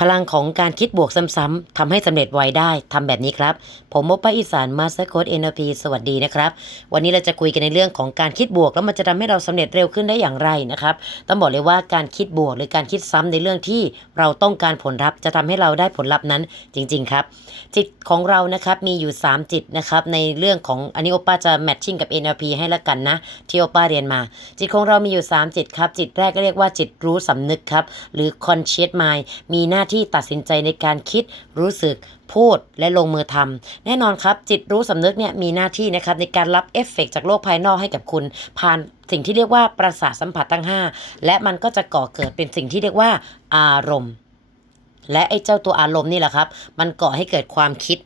พลังของการคิดบวกซ้ำๆทำให้สำเร็จไวได้ทำแบบนี้ครับ ผมมป้าอีสานมาสเตอร์โค้ดเอ็นพีสวัสดีนะครับ วันนี้เราจะคุยกันในเรื่องของการคิดบวก แล้วมันจะทำให้เราสำเร็จเร็วขึ้นได้อย่างไรนะครับ ต้องบอกเลยว่าการคิดบวกหรือการคิดซ้ำในเรื่องที่เราต้องการผลลัพธ์จะทำให้เราได้ผลลัพธ์นั้นจริง ๆ ครับ จิตของเรานะครับมีอยู่ 3 จิตนะครับในเรื่องของอันนี้โอป้าจะแมทชิ่งกับ NLP ให้ละกันนะที่โอป้าเรียนมา จิตของเรามีอยู่ 3 จิตครับจิตแรกก็เรียกว่าจิตรู้สำนึกครับหรือ conscious mind มีหน้าที่ตัดสินใจในการคิดรู้สึกพูดและลงมือทำแน่นอนครับ จิตรู้สำนึกเนี่ยมีหน้าที่นะครับในการรับเอฟเฟกต์จากโลกภายนอกให้กับคุณ ผ่านสิ่งที่เรียกว่าประสาทสัมผัสทั้ง 5 และมันก็จะก่อเกิดเป็นสิ่งที่เรียกว่าอารมณ์ และไอ้เจ้าตัวอารมณ์นี่แหละครับ มันก่อให้เกิดความคิด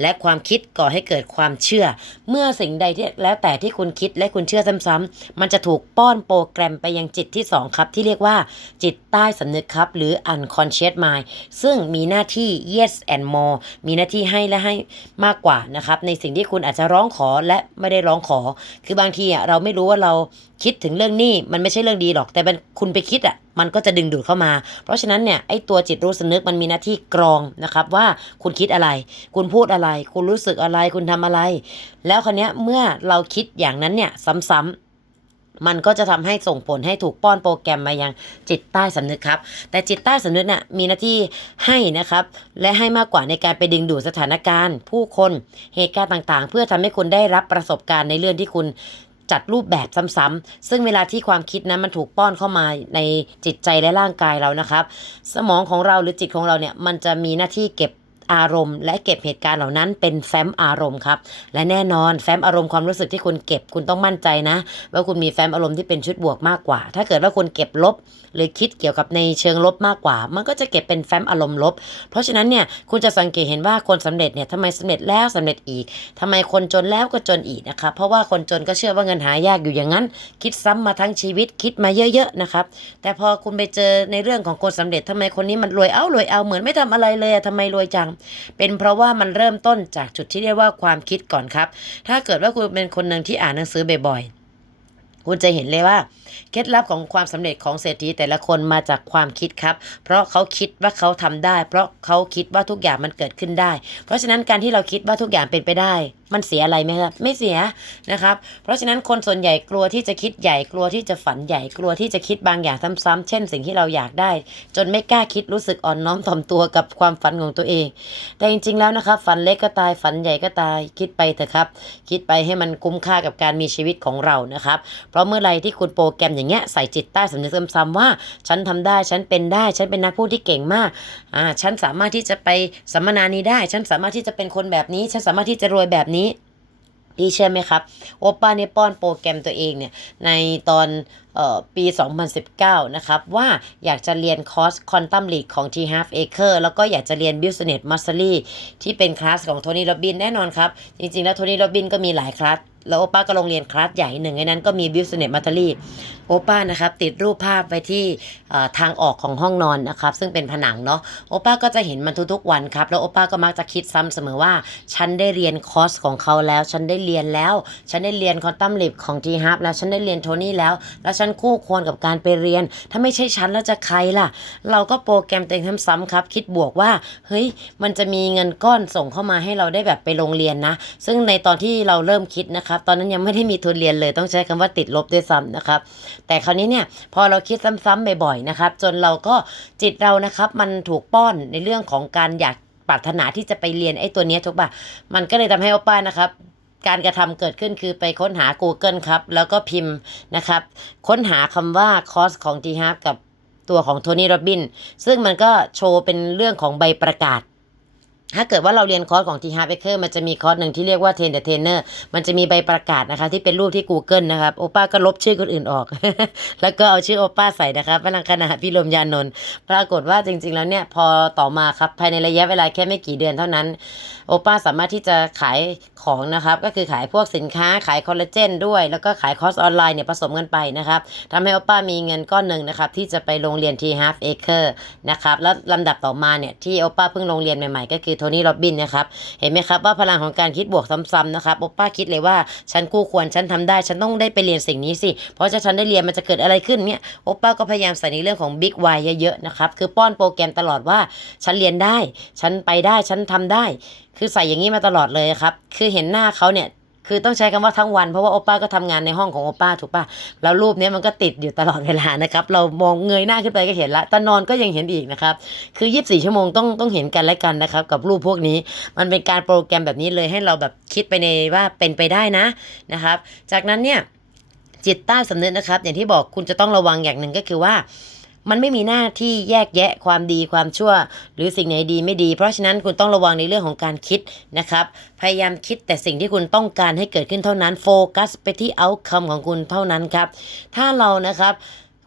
และความคิดก่อให้เกิดความเชื่อ เมื่อสิ่งใดที่แล้วแต่ที่คุณคิดและคุณเชื่อซ้ำๆมันจะถูกป้อนโปรแกรมไปยังจิตที่ 2 ครับ ที่เรียกว่าจิตใต้สำนึกครับ หรือ unconscious mind ซึ่งมีหน้าที่ yes and more มีหน้าที่ให้และให้มากกว่านะครับในสิ่งที่คุณอาจจะร้องขอและไม่ได้ร้องขอ คือบางทีเราไม่รู้ว่าเราคิดถึงเรื่องนี้มันไม่ใช่เรื่องดีหรอกแต่คุณไปคิดอะ มันก็จะดึงดูดเข้ามา เพราะฉะนั้นเนี่ยไอ้ตัวจิตรู้สนึกมันมีหน้าที่กรองนะครับว่าคุณคิดอะไร คุณพูดอะไร คุณรู้สึกอะไร คุณทำอะไร แล้วคราวเนี้ยเมื่อเราคิดอย่างนั้นเนี่ยซ้ำๆมันก็จะทำให้ส่งผลให้ถูกป้อนโปรแกรมมายังจิตใต้สำนึกครับ แต่จิตใต้สำนึกน่ะมีหน้าที่ให้นะครับ และให้มากกว่าในการไปดึงดูดสถานการณ์ ผู้คนเหตุการณ์ต่างๆ เพื่อทำให้คุณได้รับประสบการณ์ในเรื่องที่คุณ จัดรูปแบบซ้ำๆซึ่งเวลาที่ความคิดนั้นมันถูกป้อนเข้ามาในจิตใจและร่างกายเรานะครับ สมองของเราหรือจิตของเราเนี่ยมันจะมีหน้าที่เก็บ อารมณ์ และเก็บเหตุการณ์เหล่านั้นเป็นแฟ้มอารมณ์ครับ และแน่นอนแฟ้มอารมณ์ความรู้สึกที่คุณเก็บคุณต้องมั่นใจนะ ว่าคุณมีแฟ้มอารมณ์ที่เป็นชุดบวกมากกว่า ถ้าเกิดว่าคุณเก็บลบ หรือคิดเกี่ยวกับในเชิงลบมากกว่า มันก็จะเก็บเป็นแฟ้มอารมณ์ลบ เพราะฉะนั้นเนี่ยคุณจะสังเกตเห็นว่าคนสำเร็จเนี่ยทำไมสำเร็จแล้วสำเร็จอีกทำไมคนจนแล้วก็จนอีกนะครับเพราะว่าคนจนก็เชื่อว่าเงินหายากอยู่อย่างนั้น คิดซ้ำมาทั้งชีวิตคิดมาเยอะๆนะครับแต่พอคุณไปเจอในเรื่องของคนสำเร็จทำไมคนนี้มันรวยเอารวยเอาเหมือนไม่ทำอะไรเลยอะทำไมรวยจังเป็นเพราะว่ามันเริ่มต้นจากจุดที่เรียกว่าความคิดก่อนครับ ถ้าเกิดว่าคุณเป็นคนหนึ่งที่อ่านหนังสือบ่อยๆ คุณจะเห็นเลยว่าเคล็ดลับของความสำเร็จของเศรษฐีแต่ละคนมาจากความคิดครับ เพราะเขาคิดว่าเขาทำได้ เพราะเขาคิดว่าทุกอย่างมันเกิดขึ้นได้ เพราะฉะนั้นการที่เราคิดว่าทุกอย่างเป็นไปได้มันเสียอะไรไหมครับ ไม่เสียนะครับ เพราะฉะนั้นคนส่วนใหญ่กลัวที่จะคิดใหญ่กลัวที่จะฝันใหญ่กลัวที่จะคิดบางอย่างซ้ำๆเช่น สิ่งที่เราอยากได้ จนไม่กล้าคิดรู้สึกอ่อนน้อมถ่อมตัวกับความฝันของตัวเอง แต่จริงๆแล้วนะครับฝันเล็กก็ตายฝันใหญ่ก็ตายคิดไปเถอะครับ คิดไปให้มันคุ้มค่ากับการมีชีวิตของเรานะครับ เพราะเมื่อไรที่คุณโปรแกรมอย่างเงี้ยใส่จิตใต้สำนึกซ้ำๆว่า ฉันทำได้ฉันเป็นได้ ฉันเป็นนักพูดที่เก่งมากอ่าฉันสามารถที่จะไปสัมมนานี้ได้ ฉันสามารถที่จะเป็นคนแบบนี้ ฉันสามารถที่จะรวยแบบนี้ดีเชื่อไหมครับโอป้าเนี่ยป้อนโปรแกรมตัวเองเนี่ยในตอนออปี 2019 นะครับ ว่าอยากจะเรียนคอร์ส Quantum League ของ T Half Acre แล้วก็อยากจะเรียน Business Mastery ที่เป็นคลาสของโทนี่โรบินแน่นอนครับ จริงๆ แล้วโทนี่โรบินก็มีหลายคลาสแล้วโอป้าก็ลงเรียนคลาสใหญ่หนึ่งในนั้นก็มี Business Mastery โอป้านะครับติดรูปภาพไว้ที่ทางออกของห้องนอนนะครับซึ่งเป็นผนังเนาะโอป้าก็จะเห็นมันทุกๆวันครับแล้วโอป้าก็มักจะคิดซ้ำเสมอว่า ฉันได้เรียนคอร์สของเขาแล้ว ฉันได้เรียนแล้ว ฉันได้เรียนคอนตัมลิบของ T Hub แล้วฉันได้เรียนโทนี่แล้ว แล้วฉันคู่ควรกับการไปเรียน ถ้าไม่ใช่ฉันแล้วจะใครล่ะ เราก็โปรแกรมตัวเองซ้ำๆครับ คิดบวกว่าเฮ้ยมันจะมีเงินก้อนส่งเข้ามาให้เราได้แบบไปโรงเรียนนะ ซึ่งในตอนที่เราเริ่มคิดนะครับ ตอนนั้นยังไม่ได้มีทุนเรียนเลยต้องใช้คำว่าติดลบด้วยซ้ำนะครับแต่คราวนี้เนี่ยพอเราคิดซ้ำๆบ่อยๆนะครับ จนเราก็จิตเรานะครับ มันถูกป้อนในเรื่องของการอยากปรารถนาที่จะไปเรียนไอ้ตัวเนี้ยทุกป่ะมันก็เลยทำให้โอป้านะครับการกระทำเกิดขึ้นคือไปค้นหา Google ครับ แล้วก็พิมพ์นะครับ ค้นหาคำว่าคอสของ t h a b กับตัวของโทนี่โรบิน ซึ่งมันก็โชว์เป็นเรื่องของใบประกาศ ถ้าเกิดว่าเราเรียนคอร์สของ t h a b เ a อร์มันจะมีคอร์สหนึ่งที่เรียกว่า Train the Trainer มันจะมีใบประกาศนะคะที่เป็นรูปที่ Google นะครับ โอป้าก็ลบชื่อคนอื่นออก แล้วก็เอาชื่อโอป้าใส่นะครับพลังคณะพิรมยานนท์ปรากฏว่าจริง ๆ แล้วเนี่ย พอต่อมาครับ ภายในระยะเวลาแค่ไม่กี่เดือนเท่านั้น โอป้าสามารถที่จะขายของนะครับ ก็คือขายพวกสินค้าขายคอลลาเจนด้วย แล้วก็ขายคอร์สออนไลน์เนี่ยผสมกันไปนะครับทำให้โอป้ามีเงินก้อนหนึ่งนะครับที่จะไปโรงเรียนที่ Half Acre นะครับแล้วลำดับต่อมาเนี่ยที่โอป้าเพิ่งลงเรียนใหม่ๆก็คือโทนี่โรบบินนะครับ เห็นไหมครับว่าพลังของการคิดบวกซ้ำๆนะครับโอป้าคิดเลยว่าฉันคู่ควรฉันทำได้ ฉันต้องได้ไปเรียนสิ่งนี้สิ เพราะถ้าฉันได้เรียนมันจะเกิดอะไรขึ้นเนี่ยโอป้าก็พยายามใส่ในเรื่องของบิ๊กวายเยอะๆนะครับคือป้อนโปรแกรมตลอดว่าฉันเรียนได้ ฉันไปได้ฉันทำได้ คือใส่อย่างนี้มาตลอดเลยครับคือเห็นหน้าเขาเนี่ย คือต้องใช้คำว่าทั้งวันเพราะว่าโอป้าก็ทำงานในห้องของโอป้าถูกป่ะแล้วรูปนี้มันก็ติดอยู่ตลอดเวลานะครับเรามองเงยหน้าขึ้นไปก็เห็นละตอนนอนก็ยังเห็นอีกนะครับคือ 24 ชั่วโมงต้องต้องเห็นกันและกันนะครับกับรูปพวกนี้ มันเป็นการโปรแกรมแบบนี้เลยให้เราแบบคิดไปในว่าเป็นไปได้นะนะครับ จากนั้นเนี่ยจิตใต้สำนึกนะครับ อย่างที่บอกคุณจะต้องระวังอย่างหนึ่งก็คือว่า มันไม่มีหน้าที่แยกแยะความดีความชั่ว หรือสิ่งไหนดีไม่ดี เพราะฉะนั้นคุณต้องระวังในเรื่องของการคิดนะครับ พยายามคิดแต่สิ่งที่คุณต้องการให้เกิดขึ้นเท่านั้นโฟกัสไปที่เอาคัมของคุณเท่านั้นครับ ถ้าเรานะครับ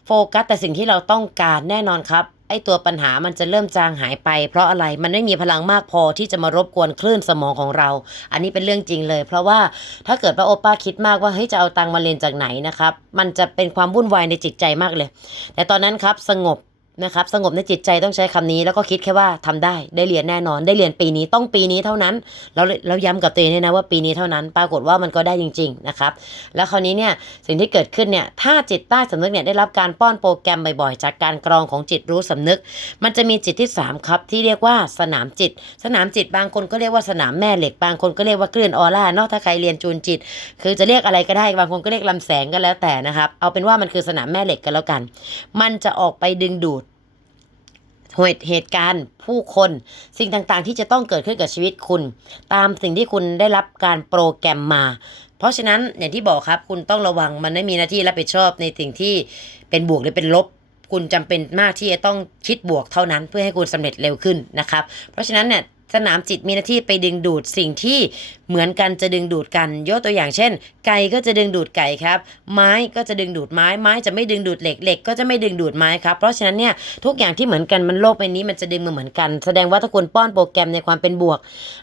โฟกัสแต่สิ่งที่เราต้องการแน่นอนครับ ไอตัวปัญหามันจะเริ่มจางหายไป เพราะอะไรมันไม่มีพลังมากพอที่จะมารบกวนคลื่นสมองของเรา อันนี้เป็นเรื่องจริงเลย เพราะว่าถ้าเกิดป้าโอป้าคิดมากว่าเฮ้ยจะเอาตังมาเรียนจากไหนนะครับมันจะเป็นความวุ่นวายในจิตใจมากเลย แต่ตอนนั้นครับสงบ นะครับสงบในจิตใจต้องใช้คำนี้แล้วก็คิดแค่ว่าทำได้ได้เรียนแน่นอนได้เรียนปีนี้ต้องปีนี้เท่านั้นแล้วแล้วย้ำกับตัวเองด้วยนะว่าปีนี้เท่านั้น ปรากฏว่ามันก็ได้จริง ๆนะครับ แล้วคราวนี้เนี่ยสิ่งที่เกิดขึ้นเนี่ยถ้าจิตใต้สำนึกเนี่ยได้รับการป้อนโปรแกรมบ่อยๆ จากการกรองของจิตรู้สำนึก มันจะมีจิตที่ 3 ครับ ที่เรียกว่าสนามจิต สนามจิตบางคนก็เรียกว่าสนามแม่เหล็กบางคนก็เรียกว่าคลื่นออร่าเนอกถ้าใครเรียนจูนจิต คือจะเรียกอะไรก็ได้บางคนก็เรียกลำแสงก็แล้วแต่นะครับเอาเป็นว่ามันคือสนามแม่เหล็กกันแล้วกัน มันจะออกไปดึงดูด เหตุเหตุการณ์ผู้คน สิ่งต่างๆ ที่จะต้องเกิดขึ้นกับชีวิตคุณ ตามสิ่งที่คุณได้รับการโปรแกรมมา เพราะฉะนั้นอย่างที่บอกครับคุณต้องระวังมันไม่มีหน้าที่รับผิดชอบในสิ่งที่เป็นบวกหรือเป็นลบ คุณจำเป็นมากที่จะต้องคิดบวกเท่านั้น เพื่อให้คุณสำเร็จเร็วขึ้นนะครับ เพราะฉะนั้นเนี่ยสนามจิตมีหน้าที่ไปดึงดูดสิ่งที่ เหมือนกันจะดึงดูดกัน ยกตัวอย่างเช่น ไก่ก็จะดึงดูดไก่ครับ ไม้ก็จะดึงดูดไม้ ไม้จะไม่ดึงดูดเหล็กเหล็กก็จะไม่ดึงดูดไม้ครับ เพราะฉะนั้นเนี่ยทุกอย่างที่เหมือนกันมันโลกใบนี้มันจะดึงมาเหมือนกัน แสดงว่าถ้าคุณป้อนโปรแกรมในความเป็นบวก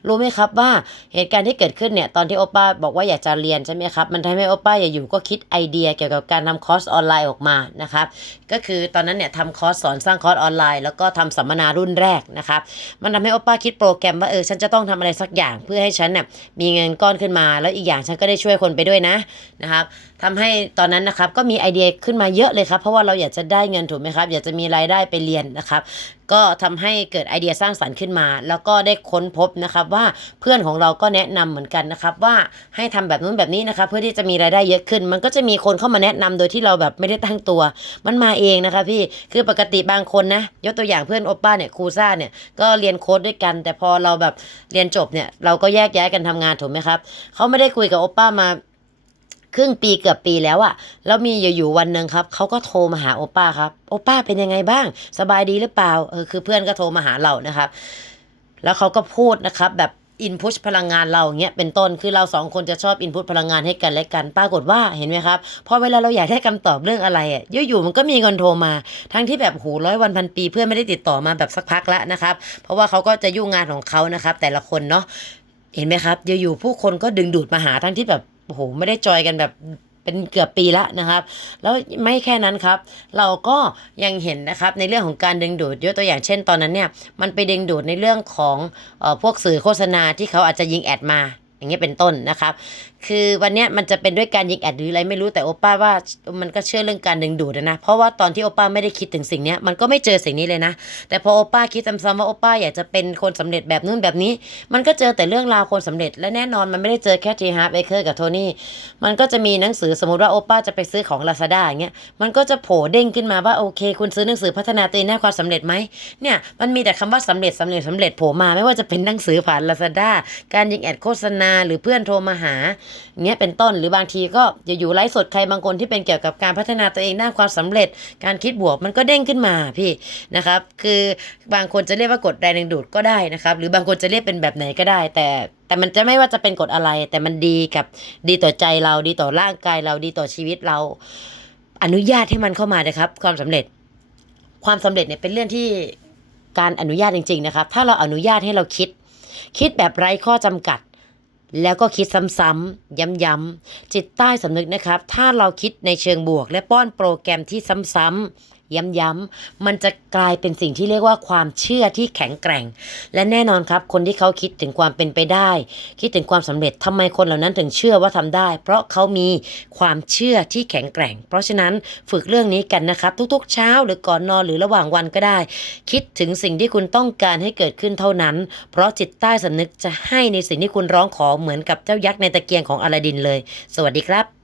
รู้ไหมครับว่าเหตุการณ์ที่เกิดขึ้นเนี่ยตอนที่โอป้าบอกว่าอยากจะเรียนใช่ไหมครับ มันทำให้โอป้าอยู่ก็คิดไอเดียเกี่ยวกับการทำคอร์สออนไลน์ออกมานะครับก็คือตอนนั้นเนี่ยทำคอร์สสอนสร้างคอร์สออนไลน์ แล้วก็ทำสัมมนารุ่นแรกนะครับมันทำให้โอป้าคิดโปรแกรมว่าเออฉันจะต้องทำอะไรสักอย่างเพื่อให้ฉันเนี่ยมีเงินก้อนขึ้นมา แล้วอีกอย่างฉันก็ได้ช่วยคนไปด้วยนะนะครับทำให้ตอนนั้นนะครับก็มีไอเดียขึ้นมาเยอะเลยครับ เพราะว่าเราอยากจะได้เงินถูกไหมครับ อยากจะมีรายได้ไปเรียนนะครับ ก็ทำให้เกิดไอเดียสร้างสรรค์ขึ้นมา แล้วก็ได้ค้นพบนะครับว่าเพื่อนของเราก็แนะนำเหมือนกันนะครับว่าให้ทำแบบนู้นแบบนี้นะครับเพื่อที่จะมีรายได้เยอะขึ้น มันก็จะมีคนเข้ามาแนะนำโดยที่เราแบบไม่ได้ตั้งตัว มันมาเองนะคะพี่คือปกติบางคนนะยกตัวอย่างเพื่อนโอป้าเนี่ยครูซ่าเนี่ยก็เรียนโค้ดด้วยกัน แต่พอเราแบบเรียนจบเนี่ยเราก็แยกย้ายกันทำงานถูกไหมครับเขาไม่ได้คุยกับโอป้ามา ครึ่งปีเกือบปีแล้วอะแล้วมีอยู่ๆวันหนึ่งครับเขาก็โทรมาหาโอป้าครับ โอป้าเป็นยังไงบ้าง สบายดีหรือเปล่าเออคือเพื่อนก็โทรมาหาเรานะครับ แล้วเขาก็พูดนะครับ แบบอินพุชพลังงานเราอย่างเงี้ยเป็นต้นคือเราสองคนจะชอบอินพุตพลังงานให้กันและกัน ปรากฏว่าเห็นไหมครับพอเวลาเราอยากได้คำตอบเรื่องอะไรอะอยู่ๆมันก็มีคนโทรมา ทั้งที่แบบโหร้อยวันพันปี เพื่อนไม่ได้ติดต่อมาแบบสักพักแล้วนะครับ เพราะว่าเขาก็จะยุ่งงานของเขานะครับ แต่ละคนเนาะเห็นไหมครับอยู่ๆผู้คนก็ดึงดูดมาหาทั้งที่แบบ โอ้โหไม่ได้จอยกันแบบเป็นเกือบปีละนะครับ แล้วไม่แค่นั้นครับ เราก็ยังเห็นนะครับในเรื่องของการดึงดูดยกตัวอย่างเช่น ตอนนั้นเนี่ยมันไปดึงดูดในเรื่องของเออพวกสื่อโฆษณาที่เขาอาจจะยิงแอดมา อย่างเงี้ยเป็นต้นนะครับ คือวันเนี้ยมันจะเป็นด้วยการยิงแอดหรืออะไรไม่รู้แต่โอป้าว่ามันก็เชื่อเรื่องการดึงดูดนะ เพราะว่าตอนที่โอป้าไม่ได้คิดถึงสิ่งเนี้ยมันก็ไม่เจอสิ่งนี้เลยนะ แต่พอโอป้าคิดซ้ำๆว่าโอป้าอยากจะเป็นคนสำเร็จแบบนู้นแบบนี้ มันก็เจอแต่เรื่องราวคนสำเร็จ และแน่นอนมันไม่ได้เจอแค่ทีฮาร์เบเกอร์กับโทนี่มันก็จะมีหนังสือสมมติว่าโอป้าจะไปซื้อของ Lazada อย่างเงี้ยมันก็จะโผล่เด้งขึ้นมาว่าโอเค คุณซื้อหนังสือพัฒนาตัวเองได้ความสำเร็จไหมเนี่ยมันมีแต่คำว่าสำเร็จสำเร็จสำเร็จโผล่มาไม่ว่าจะเป็นหนังสือผ่าน Lazada การยิงแอดโฆษณาหรือเพื่อนโทรมาหาเงี้ยเป็นต้นหรือบางทีก็อยู่ไลฟ์สดใครบางคนที่เป็นเกี่ยวกับการพัฒนาตัวเองด้านความสำเร็จ การคิดบวกมันก็เด้งขึ้นมาพี่นะครับ คือบางคนจะเรียกว่ากดแรงดึงดูดก็ได้นะครับ หรือบางคนจะเรียกเป็นแบบไหนก็ได้ แต่แต่มันจะไม่ว่าจะเป็นกฎอะไร แต่มันดีกับดีต่อใจเราดีต่อร่างกายเราดีต่อชีวิตเรา อนุญาตให้มันเข้ามานะครับ ความสำเร็จ ความสำเร็จเนี่ยเป็นเรื่องที่การอนุญาตจริง ๆ นะครับ ถ้าเราอนุญาตให้เราคิด คิดแบบไร้ข้อจำกัด แล้วก็คิดซ้ำๆย้ำๆจิตใต้สำนึกนะครับ ถ้าเราคิดในเชิงบวก และป้อนโปรแกรมที่ซ้ำๆ ย้ำๆมันจะกลายเป็นสิ่งที่เรียกว่าความเชื่อที่แข็งแกร่ง และแน่นอนครับ คนที่เขาคิดถึงความเป็นไปได้ คิดถึงความสำเร็จทำไมคนเหล่านั้นถึงเชื่อว่าทำได้ เพราะเขามีความเชื่อที่แข็งแกร่ง เพราะฉะนั้นฝึกเรื่องนี้กันนะครับ ทุกๆ เช้าหรือก่อนนอนหรือระหว่างวันก็ได้ คิดถึงสิ่งที่คุณต้องการให้เกิดขึ้นเท่านั้น เพราะจิตใต้สำนึกจะให้ในสิ่งที่คุณร้องขอเหมือนกับเจ้ายักษ์ในตะเกียงของอลาดินเลย สวัสดีครับ